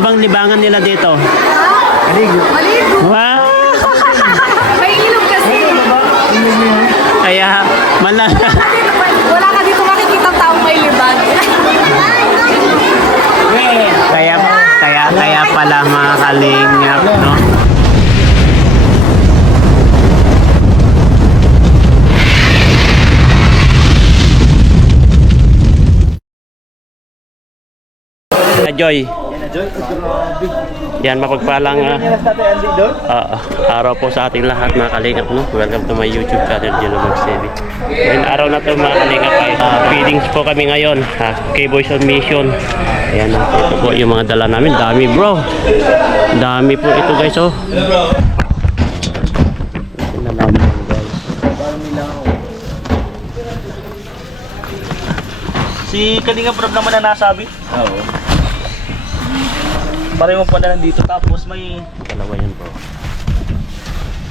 bang libangan nila dito? Maligo. Wow! May ilog kasi. Kaya, Wala ka dito makikita taong may libag. kaya pala mga kalingap, no? Joy. Yan, mapagpalang araw po sa ating lahat mga kalingap, no? Welcome to my YouTube channel, Jello Magsevi. Ngayon araw na to mga kalingap ay feedings po kami ngayon, K-Boys on Mission. Ayan, ito po yung mga dala namin. Dami bro. Dami po ito guys, oh. Si Kalinga Prab naman na nasabi. Oo. Pareho pa na nandito tapos may... Dalawa yan bro.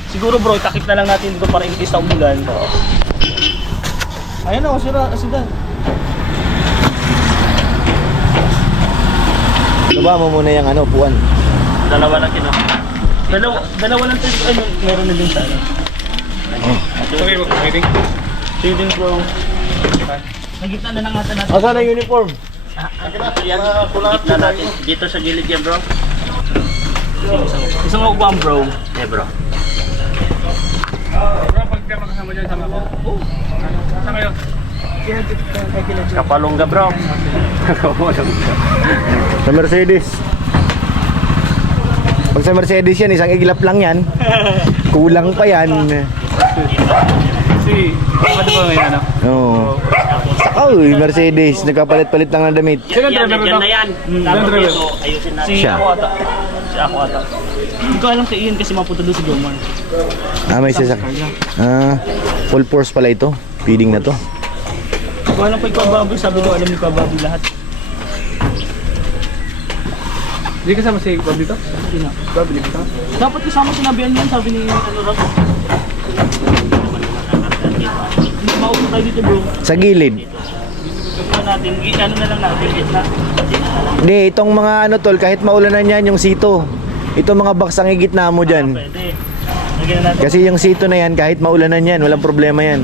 Siguro bro, itakip na lang natin dito para in case sa umulan. Ayan o, sira. Baba mo muna yung ano, puwan. Dalawa lang kino. Dalawa lang tayo. Ano, meron na din sa ano. Okay, waiting. Feeding bro. Nagitna na lang natin. Asan ang uniform? Yan, gitna natin. Dito sa gilid yan bro. Isang makukuha bro. Eh bro. Bro, pag ka makasama dyan, sama ko. Saan kayo? Kapalongga bro. Sa Mercedes. Pag sa Mercedes yan, isang iglap lang yan. Kulang pa yan. Si, ano ba ngayon ano? Oo. Uy, Mercedes. Nagkapalit-palit lang ng damit. Sino Yan, driver nandiyan ko? na yan. Tapos ito, ayusin natin. Si Siya. ako ata. Si ako ata. Hindi ko alam kay Ian kasi mapunta doon si Gomar. May sasak. Full force pala ito. Feeding na to. Hindi ko alam kay Kababoy. Sabi ko alam ni Kababoy lahat. Hindi kasama si Bob dito? Hindi na. Bob dito? Dapat kasama sinabihan yan. Sabi ni ano Rob. Hindi maupo tayo dito bro. Sa gilid. Ano natin, ano na lang natin, gitna. Hindi, itong mga ano tol, kahit maulanan yan yung sito. Ito mga box ang igitna mo dyan. Pwede. Lagyan na natin. Kasi yung sito na yan, kahit maulanan yan, walang problema yan.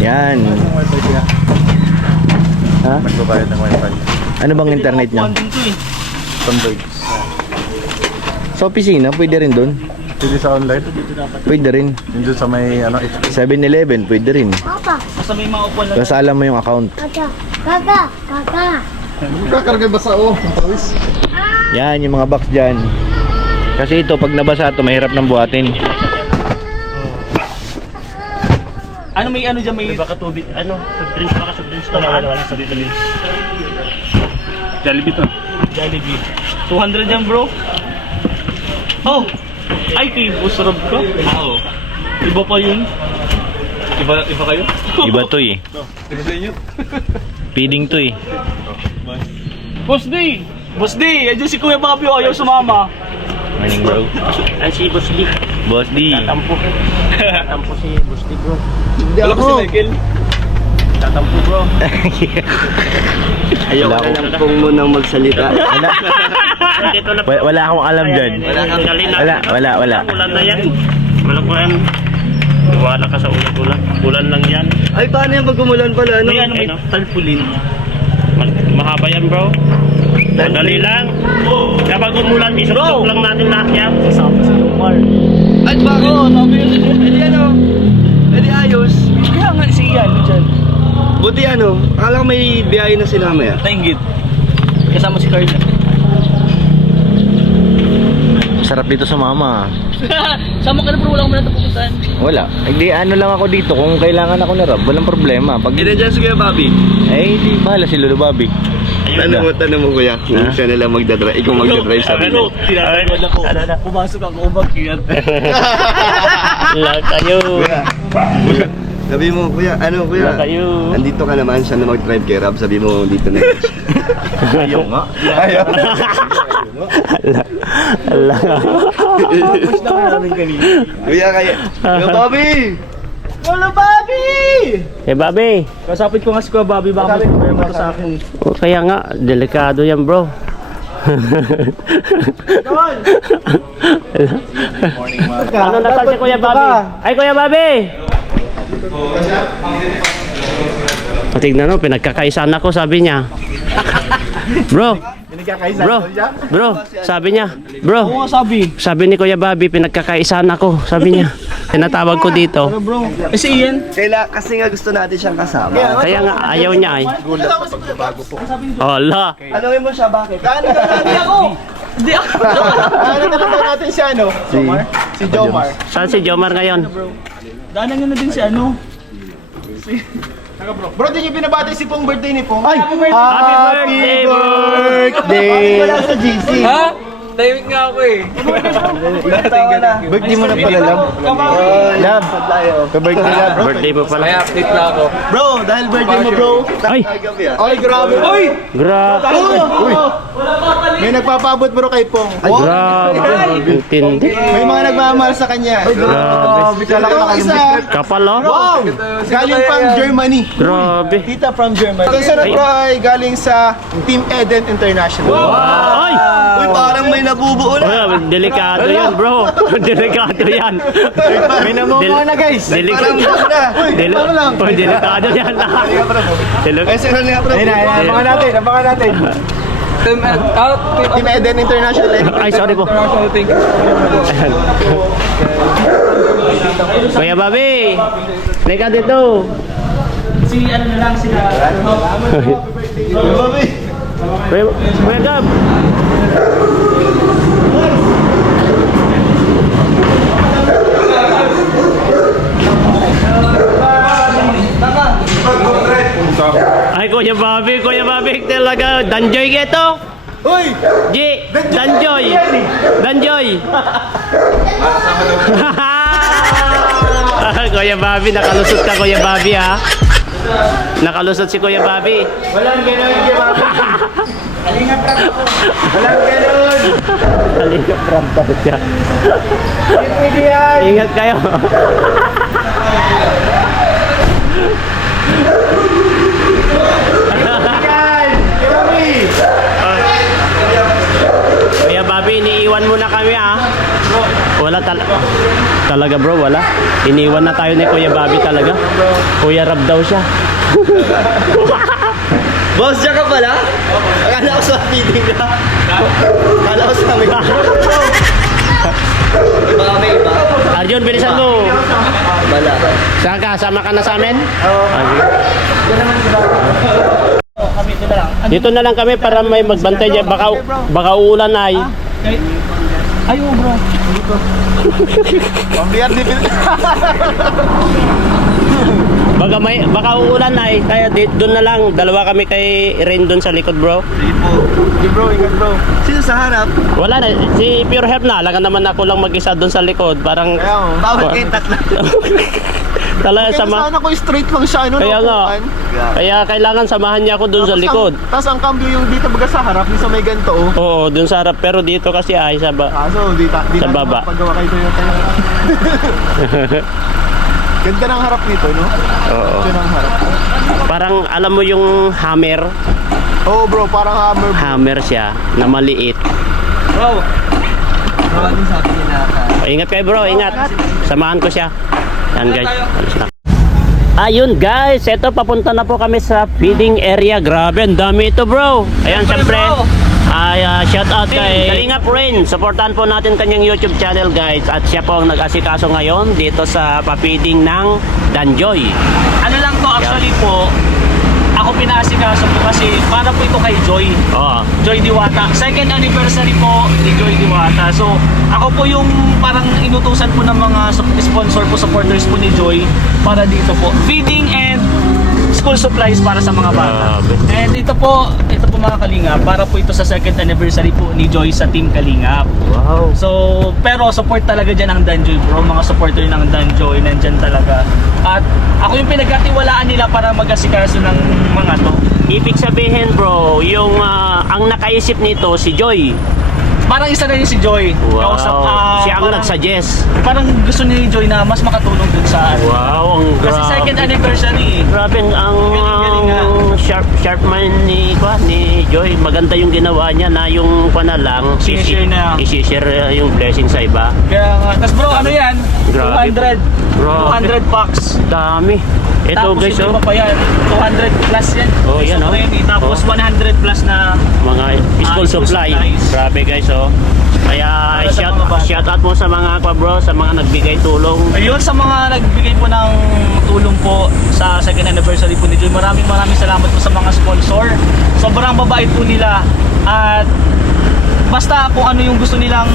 Yan. Ha? Magbabayad ng wifi. Ano bang internet niya? Pwede to eh. Converge. Sa opisina, pwede rin doon. Pwede sa online. Pwede rin. Yung dun sa may ano, 7-Eleven, pwede rin. Basta may maupuan lang. Basta alam mo yung account. Kaka. kakarga ba sa pawis? Yan, yung mga box dyan. Kasi ito, pag nabasa ito, mahirap nang buhatin. Ano may ano dyan, may... Baka tubig, ano, subdrinks, baka subdrinks to. Wala sa dito rin. Jollibee to. Jollibee. 200 yan bro. Oh! Ay, kay Busrob ko? Oo. Iba pa yun. Iba kayo? Iba to eh. Iba sa inyo? Feeding to eh. Boss D! Boss D! Andiyan si Kuya Bobby o ayaw sumama. Morning bro. Ay, si Boss D. Boss D. Tatampo. Tatampo si Boss D bro. Wala ko si Michael. Tatampo bro. Ayaw ko na lang kung munang magsalita. Wala akong alam dyan. Wala. Ulan na yan. Wala po yan. Wala ka sa ulan. Ulan lang yan. Ay, paano yan pag umulan pala? May ano, may talpulin. Mahaba yan bro. Madali lang. Kapag umulan, isok lang natin lahat yan. Kasama si Omar. Ay, bako! Sabi yun. Pwede ano? Pwede ayos. Kaya nga si Ian dyan. Buti ano, akala ko may biyahe na sila mamaya. Nainggit. Kasama si Carla. Sarap dito sa mama. Sama ka na pero wala ko na tapupuntahan. Wala. Hindi, ano lang ako dito. Kung kailangan ako na Rob, walang problema. Pag Nandiyan si Kuya Bobby. di bahala si Lolo Bobby. Tanong mo kuya, kung siya na lang magdadrive, ikaw magdadrive sabi Ano? mo. Tinatagod ako. Pumasok ako umakyat. Lang kayo. Sabi mo, kuya, ano kuya? Wala kayo. Andito ka naman, siya na mag-drive kay Rob, sabi mo dito na. Ayaw nga. Ayaw. Ala. Push na namin kanina. Kuya, Kuya Bobby! Wala, Bobby! Eh, Bobby. Kasapit ko nga si Kuya Bobby, baka may problema ka sa akin. Oh, kaya nga, delikado yan, bro. Ano nasaan si Kuya Bobby? Ay, Kuya Bobby! Tignan mo, pinagkakaisaan ako, sabi niya. Bro, sabi niya, bro, Oo nga sabi ni Kuya Bobby, pinagkakaisaan ako, sabi niya. Tinatawag ko dito. bro. Eh si Ian? Kasi nga gusto natin siyang kasama. Kaya nga, ayaw niya ay. Hala. Alam mo siya bakit? Hindi ako! Hindi ako! Ano na natin si ano? Si Jomar. Saan si Jomar ngayon? Daanan nyo na din si ano? Bro, di niyo binabati si Pong birthday ni Pong. Ay! Happy birthday! Wala sa GC. Ha? Tahimik nga ako eh. Birthday mo na pala, Lab. Lab. Birthday, Lab. Birthday mo pala. update lang ako. Bro, dahil birthday mo, bro. Ay, Ay, grabe. Uy! grabe. Uy! May nagpapabot bro kay Pong. Grabe. Intindi. May mga nagmamahal sa kanya. Grabe. Ito isa. Kapal, oh. Wow! Galing pang Germany. Grabe. Tita from Germany. Ito isa na bro ay galing sa Team Eden International. Ay! Uy, parang may nabubuo na. Wala, delikado yan, bro. Delikado yan. May namumuha na, guys. Parang buo na. Delikado yan. Ay, sino nga bro? Ayun na, abangan natin, abangan natin. Team Eden International. Ay, sorry po. Kuya Bobby, lika dito. Si ano na lang sila. Kuya Gab. Ay, Kuya Bobby talaga. Danjoy geto. Uy! Ji, Danjoy. Danjoy. Kuya Bobby, nakalusot ka Kuya Bobby ha. Nakalusot si Kuya Bobby. Walang gano'n, Kuya Bobby. Walang gano'n. Halika, prantal siya. Pwede yan. Ingat kayo. Kuya Bobby, iniiwan mo na kami ah. Wala talaga bro, wala. Iniwan na tayo ni Kuya Bobby talaga. Kuya Rab daw siya. Boss, diyan ka pala? Akala ko sa feeding ka. Akala ko sa may... Iba kami, iba. Arjun, bilisan mo. Bala. Saan ka? Sama ka na sa amin? Kami dito lang. Dito na lang kami para may magbantay dyan. Baka uulan ay. Ayaw bro. Pambiyar di Baka uulan ay. Kaya doon na lang. Dalawa kami kay Ren doon sa likod bro. Sige bro, ingat bro. Sino sa harap? Wala na. Si Pure Help na. Alangan naman ako lang mag-isa doon sa likod. Parang... Kaya mo. Bawat kayo tatlo. Talaga Kaya sama. sana ko straight lang siya, ano, Kaya nga. upuan. Kaya kailangan samahan niya ako doon sa likod. Tapos ang cambio yung dito baga sa harap, yung sa may ganito, oh. Oo, doon sa harap. Pero dito kasi ay sa So, di Sa na baba. paggawa kayo tayo. Ganda ng harap nito, no? Oo. Ganda ng harap. Parang alam mo yung hammer. Oo bro, parang hammer bro. Hammer siya na maliit. Bro. Bro, ano sabi nila ka? Ingat kayo bro, ingat. Samahan ko siya. Yan guys. Alis na. Ayun guys, eto papunta na po kami sa feeding area. Grabe, ang dami ito bro. Ayan, syempre. Shout out kay Kalingap Rain. Supportan po natin kanyang YouTube channel guys. At siya po ang nag-asikaso ngayon dito sa papiding ng Danjoy. Ano lang to actually po, ako pinaasikaso po kasi para po ito kay Joy. Oo. Joy Diwata. Second anniversary po ni Joy Diwata. So, ako po yung parang inutusan po ng mga sponsor po, supporters po ni Joy para dito po. Feeding and school supplies para sa mga bata. Grabe. And ito po mga Kalingap, para po ito sa second anniversary po ni Joy sa Team Kalingap. Wow. So, pero support talaga dyan ang Danjoy bro. Mga supporter ng Danjoy, nandyan talaga. At ako yung pinagkatiwalaan nila para mag-asikaso ng mga to. Ibig sabihin bro, yung ang nakaisip nito si Joy. Parang isa na yun si Joy. Wow. Siya ang parang- nag-suggest. Parang gusto ni Joy na mas makatulong dun sa Wow, ang Kasi grabe. second anniversary eh. Grabe ang Galing nga. sharp mind ni Joy. Maganda yung ginawa niya na yung na lang Sinishare na. i-share yung blessing sa iba. Kaya nga. Tapos bro, ano yan? Grabe. 200. Grabe. 200 packs. Dami. Ito Tapos guys, yung oh, iba pa yan. 200 plus yan. Oh, yan, Sobra oh. yan eh. Tapos Oh. 100 plus na mga school school supply. supplies. Grabe guys, oh. Kaya Para sa mga bata. shout out mo sa mga bro, sa mga nagbigay tulong. Ayun, sa mga nagbigay po ng tulong po sa second anniversary po ni Joy, maraming salamat po sa mga sponsor. Sobrang babait po nila at basta kung ano yung gusto nilang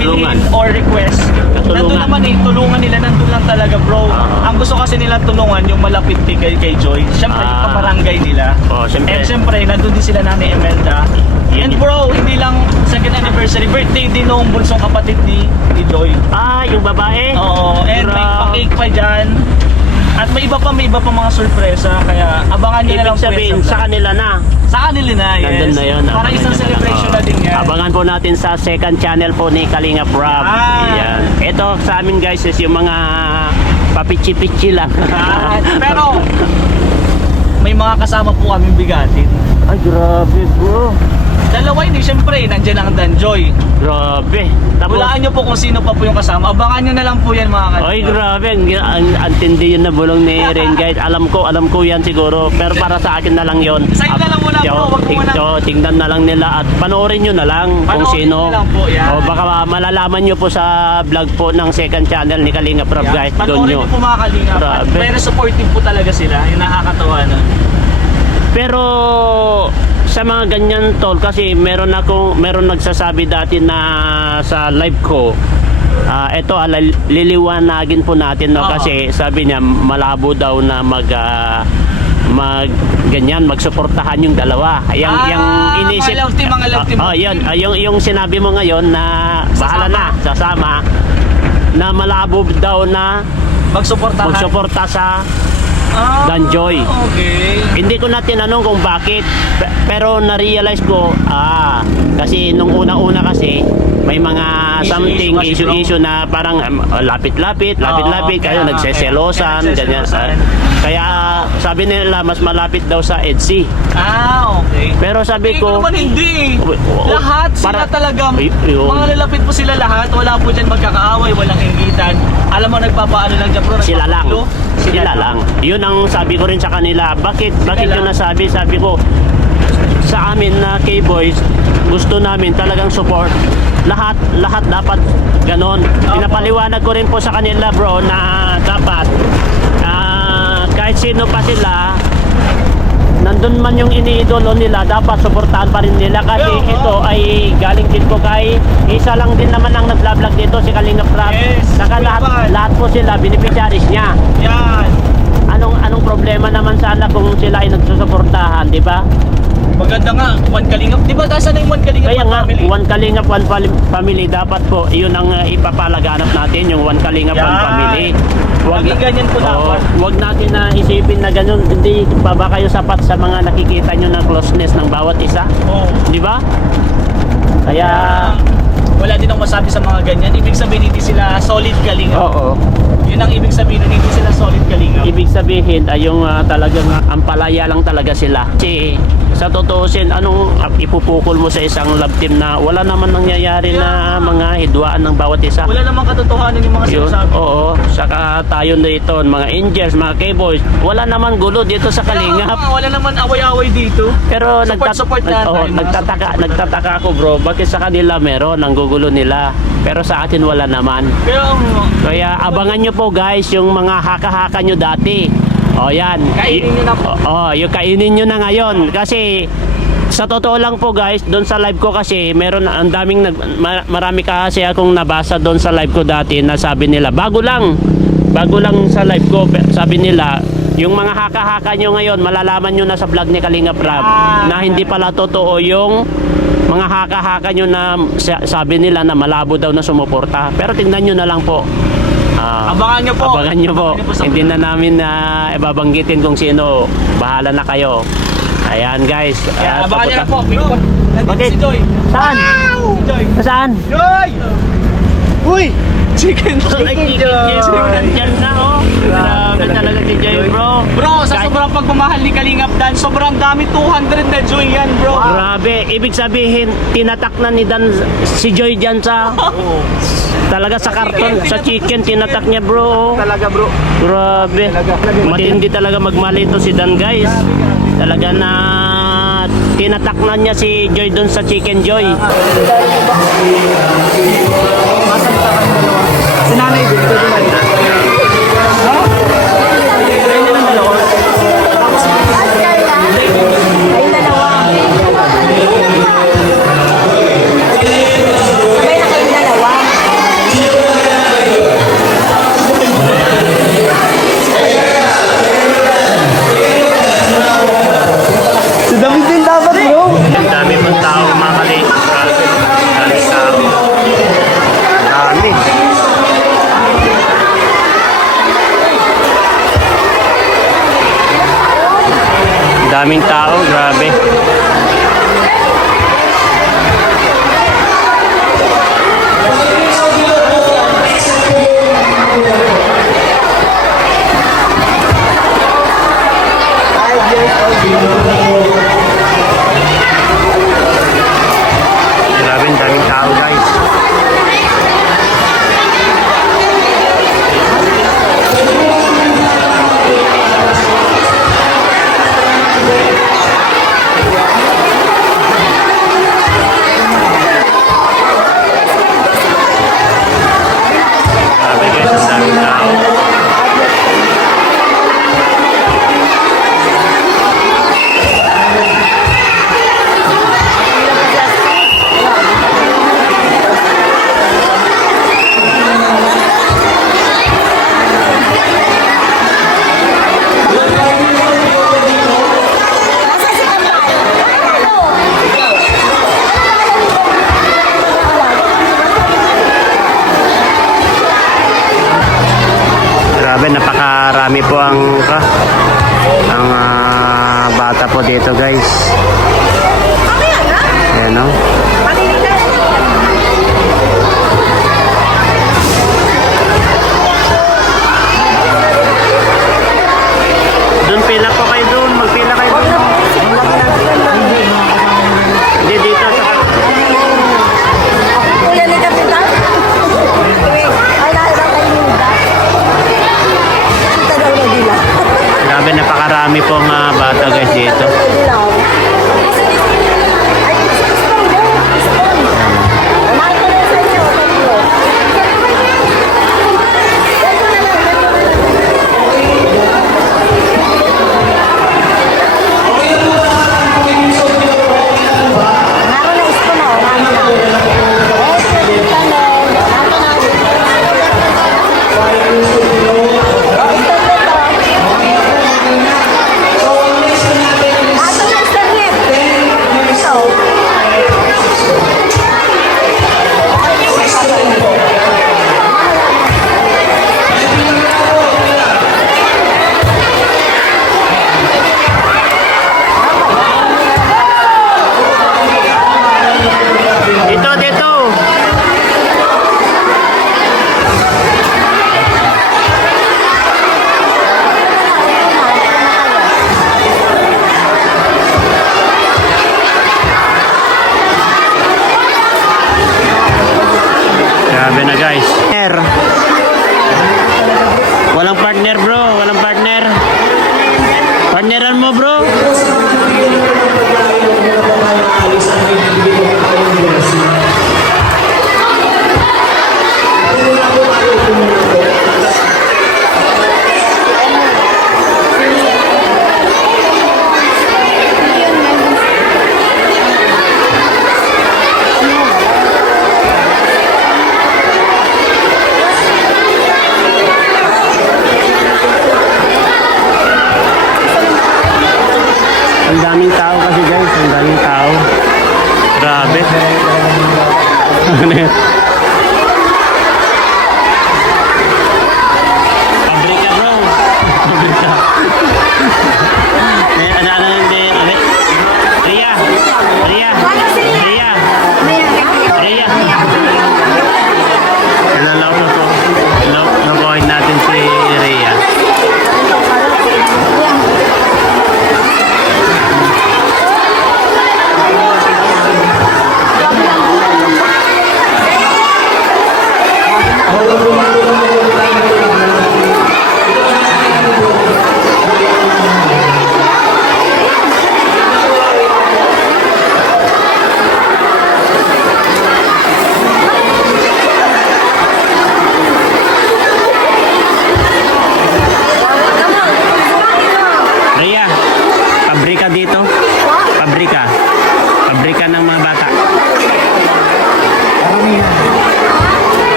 bilhin Tulungan. or request, nandun Tulungan. naman eh, tulungan nila, nandun lang talaga bro. Ang gusto kasi nila tulungan yung malapit kay Joy. Siyempre, yung kabarangay nila. Oh, syempre. And siyempre, nandun din sila Nanay Imelda. And bro, hindi lang second anniversary, birthday din nung bunsong kapatid ni Joy. Yung babae. Oo, and may Grabe. pa-cake pa dyan. At may iba pa mga sorpresa, kaya abangan nyo na lang Ibig sabihin, po yan sa kanila na. sa kanila na, yes. Nandun na yun. Para isang celebration na din yan. Abangan po natin sa second channel po ni Kalinga Prab. Yan. Yan. Ito sa amin guys is yung mga papichi-pichi lang. Pero, may mga kasama po kaming bigatin. Ay, grabe bro. Dalawa yun, siyempre, nandiyan ang Danjoy. Grabe. Hulaan nyo po kung sino pa po yung kasama. Abangan nyo na lang po yan mga kanina. Ay, grabe. Ang tindi yun na bulong ni Ren guys. Alam ko yan siguro. Pero para sa akin na lang yun. Sa'yo na lang muna, bro. Wag mo muna. Tingnan na lang nila at panoorin nyo na lang kung Panoorin sino. nyo na lang po, yan. O baka malalaman nyo po sa vlog po ng second channel ni Kalinga Prab guys. Doon Panoorin nyo. nyo po mga kalinga. At Grabe. very supportive po talaga sila. Yung nakakatawa nun. Pero sa mga ganyan tol kasi meron nagsasabi dati na sa live ko ito liliwanagin po natin no Oo. kasi sabi niya malabo daw na magsuportahan yung dalawa. Yung inisip mga love team. yung sinabi mo ngayon na bahala Sasama. na sasama na malabo daw na magsuporta sa Danjoy. Okay. Hindi ko na tinanong kung bakit, pero na-realize ko, kasi nung una-una kasi, may mga something issue na parang lapit-lapit, kayo kaya nagseselosan, ganyan. Kaya sabi nila mas malapit daw sa EDSI. Okay. Pero sabi Tingin ko ko, naman hindi. Oo, Lahat sila para- talaga. Yun. Mga lalapit po sila lahat. Wala po dyan magkakaaway, walang inggitan. Alam mo, nagpapaano lang dyan bro. sila lang. nagpapagulo. Sila lang. Yun ang sabi ko rin sa kanila. Bakit yun lang. nasabi? Sabi ko, sa amin na K-Boys, gusto namin talagang support. Lahat dapat ganon. Pinapaliwanag ko rin po sa kanila bro na dapat kahit sino pa sila, nandun man yung iniidolo nila, dapat suportahan pa rin nila kasi Yeah, ito ay galing din po kay isa lang din naman ang nag-vlog dito, si Kalinga Prab. Yes, Saka Kuya Val. lahat po sila beneficiaries niya. Yan. Anong problema naman sana kung sila ay nagsusuportahan, di ba? Maganda nga, One Kalingap. Di ba nasa na yung One Kalingap Kaya nga, family? One Kalingap, One Family, dapat po, yun ang ipapalaganap natin, yung One Kalingap, One Yan. Family. Laging ganyan po dapat. Huwag natin na isipin na ganun, hindi pa ba kayo sapat sa mga nakikita nyo na closeness ng bawat isa? Oo. Di ba? Kaya, Wala din akong masabi sa mga ganyan. Ibig sabihin hindi sila solid Kalingap. oo. Yun ang ibig sabihin nun, hindi sila solid Kalingap. Ibig sabihin ay yung talagang ampalaya lang talaga sila. Kasi sa totoosin, anong ipupukol mo sa isang love team na wala naman nangyayari na mga hidwaan ng bawat isa? Wala namang katotohanan yung mga Yun, sinasabi. oo. Saka tayo dito, mga Angels, mga K-Boys, wala naman gulo dito sa Kalingap. Wala naman away-away dito. Pero Support na tayo, mga nagtataka ako bro, bakit sa kanila meron, ang gugulo nila. Pero sa atin wala naman. Pero Kaya abangan nyo po guys yung mga haka-haka nyo dati. O yan. Kainin nyo na po. Yung kainin nyo na ngayon. Kasi sa totoo lang po guys, doon sa live ko kasi meron ang daming marami kasi akong nabasa doon sa live ko dati na sabi nila bago lang sa live ko, sabi nila yung mga haka-haka nyo ngayon malalaman nyo na sa vlog ni Kalinga Prab na hindi pala totoo yung mga haka-haka nyo na sabi nila na malabo daw na sumuporta. Pero tingnan nyo na lang po. Abangan nyo po. Abangan nyo po. Abangan nyo po sa Hindi na namin na ibabanggitin kung sino. Bahala na kayo. Ayan guys. Kaya abangan niyo na po. Nandito Bakit? si Joy. Saan? Si Joy. Saan? Joy! Uy! Chicken Ay, nandyan na oh. Grabe talaga si Joy bro. Bro, sa sobrang pagmamahal ni Kalingap Dan, sobrang dami 200 na Joy yan bro. Grabe, ibig sabihin, tinatak na ni Dan si Joy dyan sa... Talaga sa karton, sa chicken, tinatak niya bro. Talaga bro. Grabe. Matindi talaga magmali ito si Dan guys. Talaga na tinatak na niya si Joy doon sa Chicken Joy. Si nanay din, ito din na. Ay, dalawa. Sabay na kayong dalawa. Si David din dapat bro. Ang dami pang tao mga kali. Grabe. Dami tao. Dami. Daming tao, grabe. Grabe, ang daming tao guys. Grabe guys, ang daming tao. Nasa si Kamal? Ano? Grabe, napakarami po ang bata po dito guys. Ayan o. Doon pila po kayo doon. Magpila kayo doon. Hindi dito sa... Kuya ni Kapitan? Ay, nakita kayo nila. Kita daw na dila. Grabe, napakarami pong bata guys dito.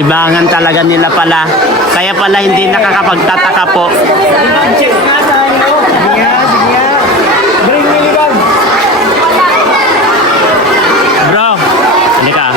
Libangan talaga nila pala. Kaya pala hindi nakakapagtataka po. Bro, halika.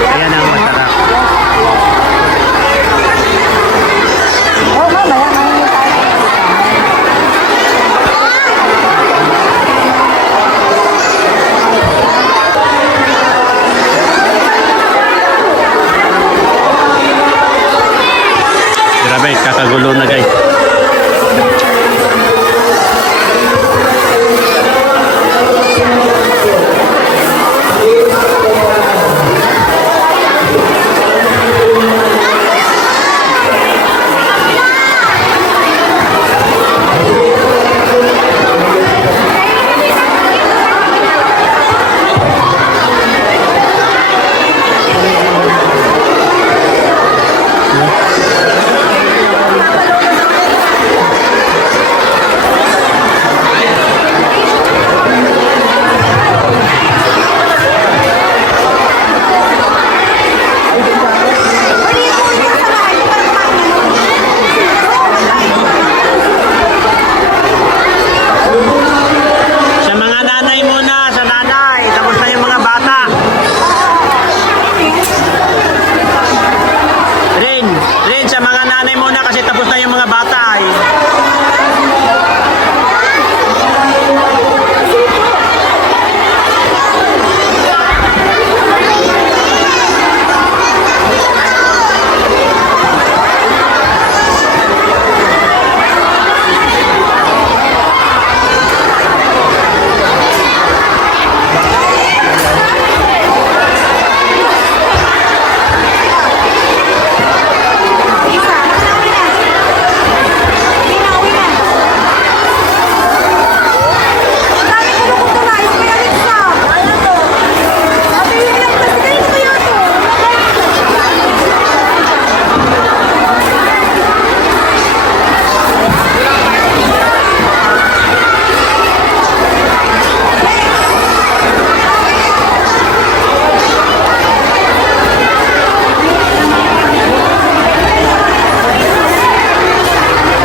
Ayan ang masarap. Oh, mamaya, mamaya tayo. Grabe, kakagulo na guys. Sa mga nanay muna, sa nanay. Tapos na yung mga bata. Rin, sa mga nanay muna kasi tapos na yung mga bata eh.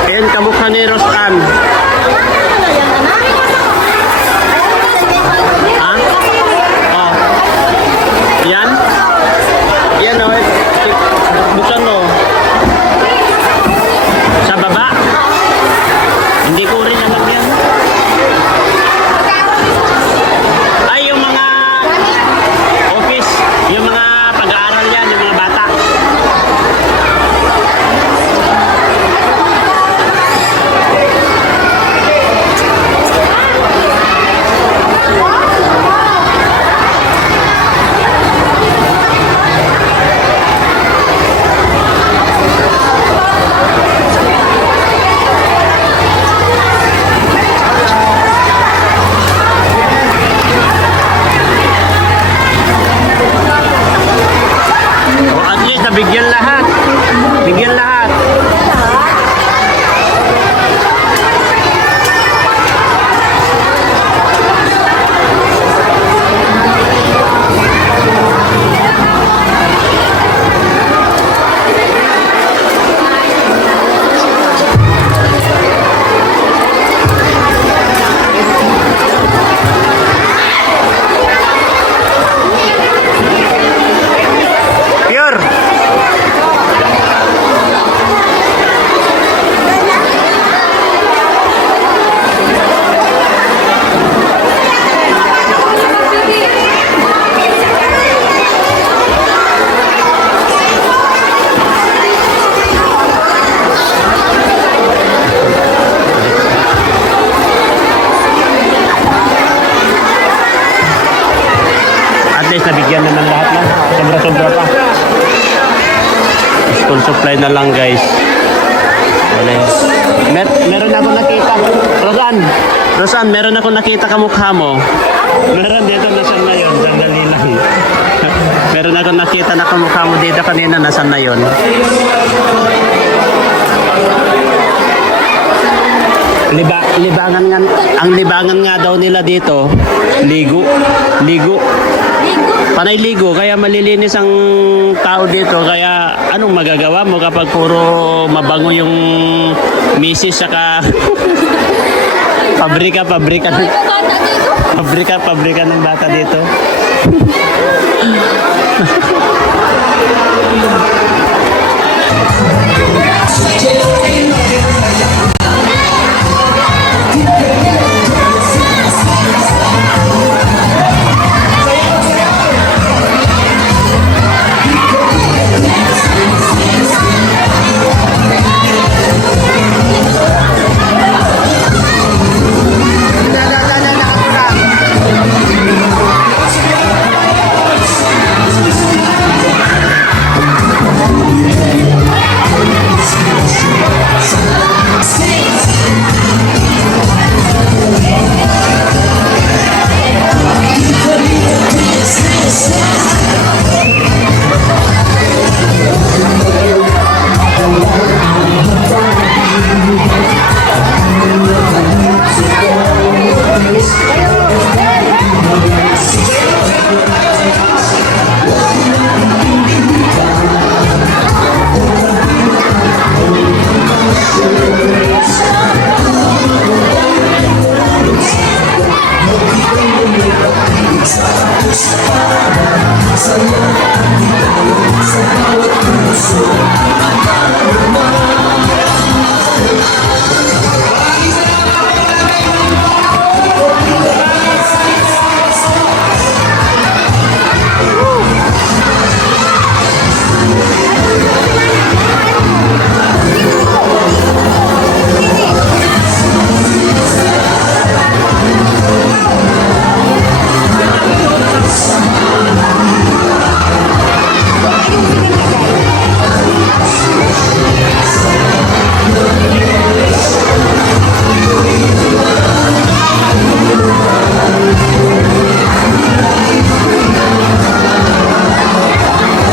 Ayan, kamukha ni Rostan. Ha? Oh. Yan? Yan o. Buksan mo. Sa baba? Hindi ko rin alam yan. Ay, yung mga office. Yung mga pag-aaral yan, yung mga bata. O at least nabigyan lahat. Bigyan lahat. Pure. At least nabigyan naman lahat na. Sobra-sobra pa. School supply na lang guys. Meron ako nakita Rosan, Rosan, meron ako nakita kamukha mo. Meron dito, nasan na yun? Sandali lang. Meron ako nakita na kamukha mo dito kanina, nasan na yun? Libangan nga, ang libangan nga daw nila dito, ligo. Panay ligo, kaya malilinis ang tao dito. Kaya anong magagawa mo kapag puro mabango yung misis saka pabrika ng bata dito.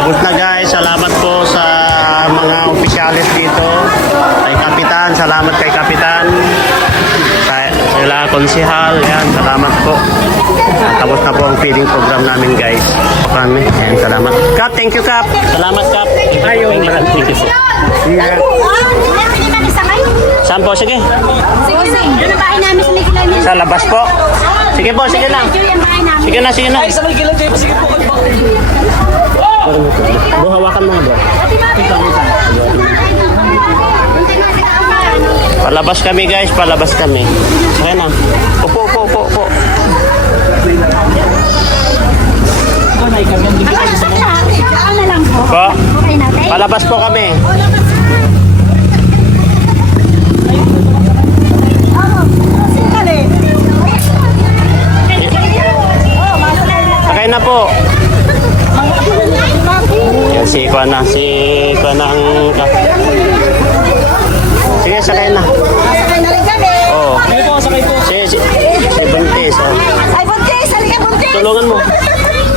Tapos na guys, salamat po sa mga opisyalis dito. Kay Kapitan, salamat kay Kapitan. Sila konsihal, yan, salamat po. Tapos na po ang feeding program namin guys. Kami, yan, salamat. Kap, thank you Kap. Salamat Kap. Ayun, thank you. Saan po? Sige. Sa labas po. Sige po, sige na. Sige na, sige na. Ay, sa may kilang kayo, sige po kayo. Bro, hawakan mo nga bro. Palabas kami guys, palabas kami. Okay na. Upo. Po, palabas po kami. Sakay na po. Yan si Kuana ang... Sige, sakay na. Sakay na rin kami. Oo. Sakay po. Si Buntis. Oh. Ay, buntis! Halika, buntis! Tulungan mo.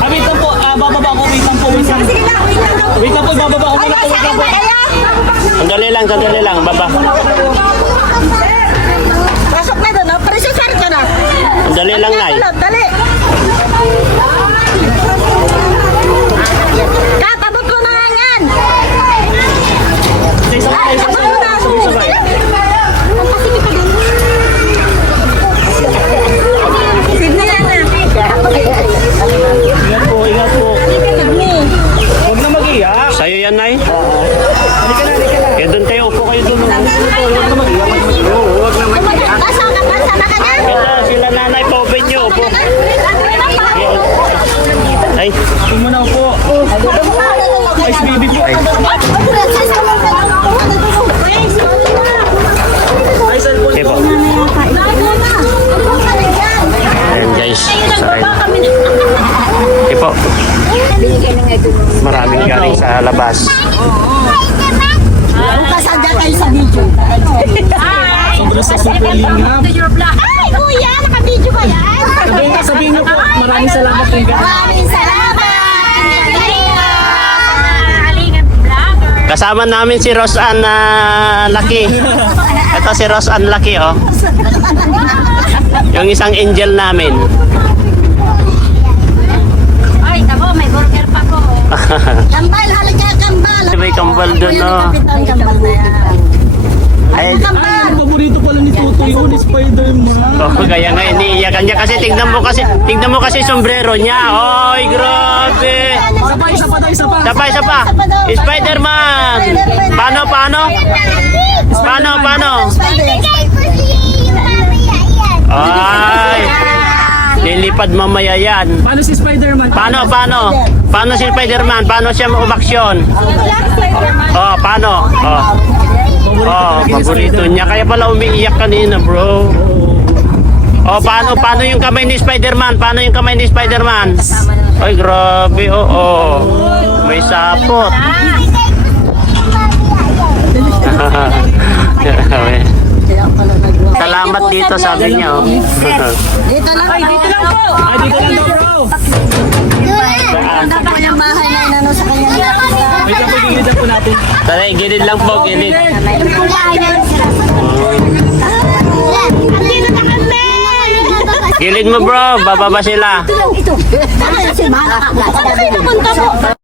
Wait lang po, bababa ko, wait lang po. Sige lang, wait lang. Wait lang po, bababa ko Ay, muna po, wait sakay lang po. na kayo! Sandali lang, baba. Pasok na doon, presisar ka na. Sandali lang, Nay. Dali. Kapabot mo na nga yan. Ay, kapabot mo na. Ingat po. Huwag na mag-iyak. Sa'yo yan, Nay. Eh, doon tayo. Upo kayo doon. Basa na ka na. Sila nanay pa open nyo. Upo. Ay. Huwag mo na po. Ice baby po. Ay. Ay, cellphone Sige po. po. Ayan guys. Sakay na. Sige po. Maraming galing sa labas. Kasadya kayo sa video. sa Super Lingap. Ay, kuya, naka-video ba yan? Sabihin niyo po, maraming salamat po. Maraming salamat! Kalingan vlogger. Kasama namin si Rosanne Lucky. Ito si Rosanne Lucky, oh. Yung isang angel namin. Ay, tabo, may burger pa po. Kambal, halika, kambal. May kambal dun, oh. Kambal na yan. Ay, Ang paborito pala ni Tutoy yun, Spider-Man. oh, kaya nga iniiyakan niya kasi tingnan mo kasi sombrero niya. Oy, grabe. Isa pa. Isa pa. Spider-Man. Paano? Ay, lilipad mamaya yan. Paano si Spider-Man? Paano? Paano si Spider-Man? Paano siya umaksyon? Oh, paano? Oh, paborito niya. Kaya pala umiiyak kanina, bro. Oh, paano yung kamay ni Spider-Man? Paano yung kamay ni Spider-Man? Ay, grabe. Oo. May sapot. Salamat dito, sabi niya. Oh. Dito lang. Ay, dito lang po. Ay, dito lang daw, bro. Ang ganda pa yung bahay na inano sa kanya. Wait lang po, gigilitan po natin. Tara, gilid lang po, gilid. Gilid mo, bro. Bababa sila. Ito. Ano yung si Mahal? Saan punta mo?